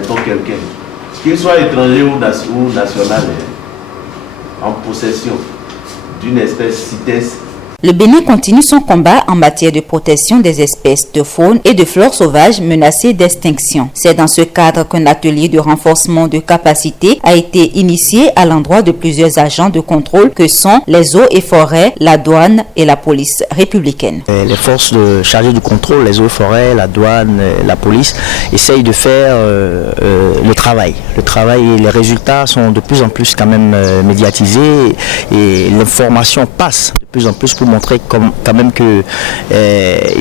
arrêtons quelqu'un, qu'il soit étranger ou national, en possession d'une espèce CITES. Le Bénin continue son combat en matière de protection des espèces de faune et de flore sauvages menacées d'extinction. C'est dans ce cadre qu'un atelier de renforcement de capacité a été initié à l'endroit de plusieurs agents de contrôle que sont les eaux et forêts, la douane et la police républicaine. Les forces chargées du contrôle, les eaux et forêts, la douane, la police, essayent de faire le travail. Le travail et les résultats sont de plus en plus quand même médiatisés et l'information passe de plus en plus pour montrer quand même qu'il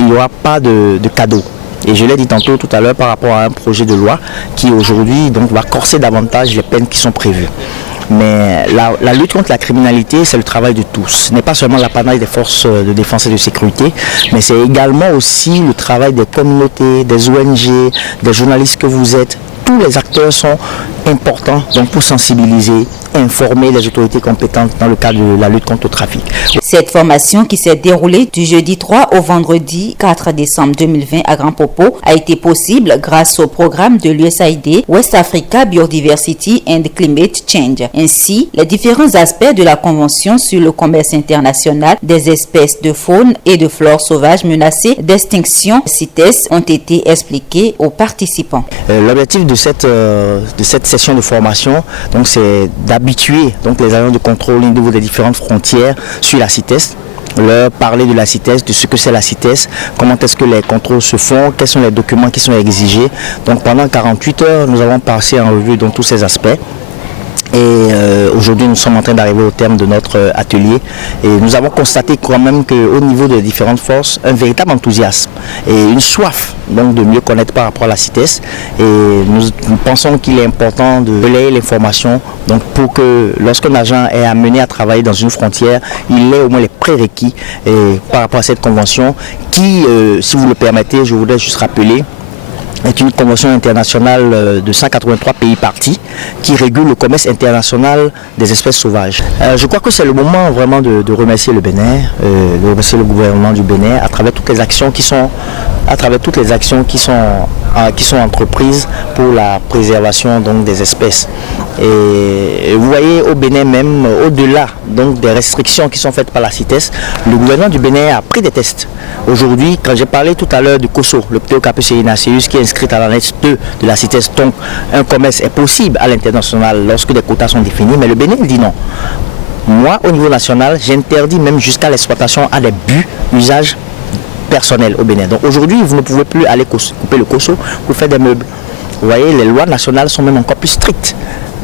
n'y aura pas de cadeau. Et je l'ai dit tantôt tout à l'heure par rapport à un projet de loi qui aujourd'hui donc va corser davantage les peines qui sont prévues. Mais la lutte contre la criminalité, c'est le travail de tous. Ce n'est pas seulement l'apanage des forces de défense et de sécurité, mais c'est également aussi le travail des communautés, des ONG, des journalistes que vous êtes. Tous les acteurs sont importants donc pour sensibiliser, informer les autorités compétentes dans le cadre de la lutte contre le trafic. Cette formation qui s'est déroulée du jeudi 3 au vendredi 4 décembre 2020 à Grand Popo a été possible grâce au programme de l'USAID West Africa Biodiversity and Climate Change. Ainsi, les différents aspects de la Convention sur le commerce international des espèces de faune et de flore sauvages menacées d'extinction, CITES, ont été expliqués aux participants. L'objectif de cette session de formation, donc, c'est d'habituer donc les agents de contrôle au niveau des différentes frontières sur la CITES, leur parler de la CITES, de ce que c'est la CITES, comment est-ce que les contrôles se font, quels sont les documents qui sont exigés. Donc pendant 48 heures, nous avons passé en revue donc tous ces aspects. Et aujourd'hui, nous sommes en train d'arriver au terme de notre atelier et nous avons constaté quand même qu'au niveau des différentes forces, un véritable enthousiasme et une soif donc de mieux connaître par rapport à la CITES. Et nous pensons qu'il est important de relayer l'information donc pour que lorsqu'un agent est amené à travailler dans une frontière, il ait au moins les prérequis par rapport à cette convention qui, si vous le permettez, je voudrais juste rappeler, est une convention internationale de 183 pays partis qui régule le commerce international des espèces sauvages. Je crois que c'est le moment vraiment de remercier le Bénin, de remercier le gouvernement du Bénin à travers toutes les actions qui sont entreprises pour la préservation donc des espèces. Et vous voyez au Bénin même, au-delà donc des restrictions qui sont faites par la CITES, le gouvernement du Bénin a pris des tests. Aujourd'hui, quand j'ai parlé tout à l'heure du COSO, le Pterocarpus erinaceus, qui est inscrit à l'annexe 2 de la CITES, donc un commerce est possible à l'international lorsque des quotas sont définis, mais le Bénin dit non. Moi, au niveau national, j'interdis même jusqu'à l'exploitation à des buts, usages personnels au Bénin. Donc aujourd'hui, vous ne pouvez plus aller couper le COSO pour faire des meubles. Vous voyez, les lois nationales sont même encore plus strictes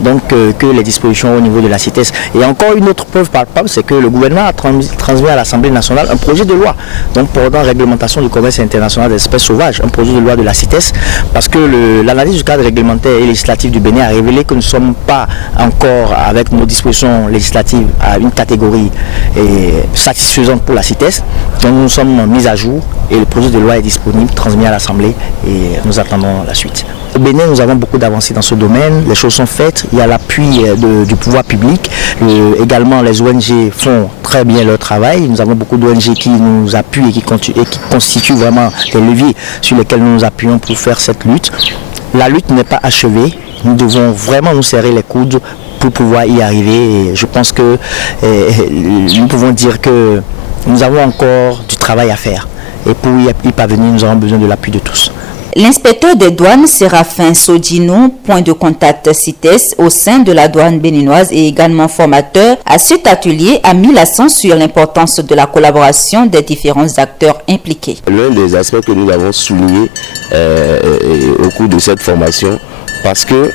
donc, que les dispositions au niveau de la CITES. Et encore une autre preuve palpable, c'est que le gouvernement a transmis à l'Assemblée nationale un projet de loi donc portant réglementation du commerce international des espèces sauvages, un projet de loi de la CITES, parce que l'analyse du cadre réglementaire et législatif du Bénin a révélé que nous ne sommes pas encore avec nos dispositions législatives à une catégorie satisfaisante pour la CITES. Donc nous sommes mis à jour et le projet de loi est disponible, transmis à l'Assemblée et nous attendons la suite. Au Bénin, nous avons beaucoup d'avancées dans ce domaine, les choses sont faites, il y a l'appui du pouvoir public, également les ONG font très bien leur travail, nous avons beaucoup d'ONG qui nous appuient et qui constituent vraiment des leviers sur lesquels nous nous appuyons pour faire cette lutte. La lutte n'est pas achevée, nous devons vraiment nous serrer les coudes pour pouvoir y arriver et je pense que nous pouvons dire que nous avons encore du travail à faire et pour y parvenir, nous avons besoin de l'appui de tous. L'inspecteur des douanes Séraphin Sodino, point de contact CITES au sein de la douane béninoise et également formateur, à cet atelier a mis l'accent sur l'importance de la collaboration des différents acteurs impliqués. L'un des aspects que nous avons souligné au cours de cette formation, parce que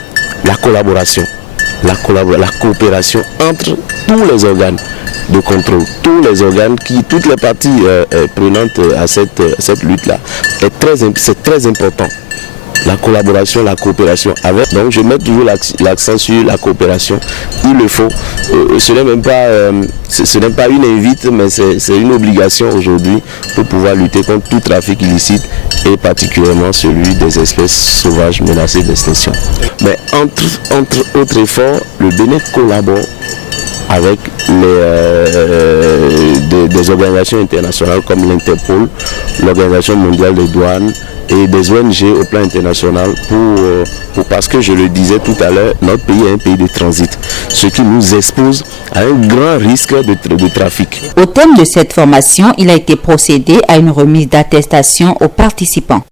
la collaboration, la coopération entre tous les organes de contrôle, tous les organes, toutes les parties prenantes à cette lutte-là, c'est très important. La collaboration, la coopération avec. Donc je mets toujours l'accent sur la coopération. Il le faut. Ce n'est pas une invite, mais c'est une obligation aujourd'hui pour pouvoir lutter contre tout trafic illicite et particulièrement celui des espèces sauvages menacées d'extinction. Mais entre autres efforts, le Bénin collabore avec des organisations internationales comme l'Interpol, l'Organisation mondiale des douanes et des ONG au plan international parce que je le disais tout à l'heure, notre pays est un pays de transit, ce qui nous expose à un grand risque de trafic. Au terme de cette formation, il a été procédé à une remise d'attestation aux participants.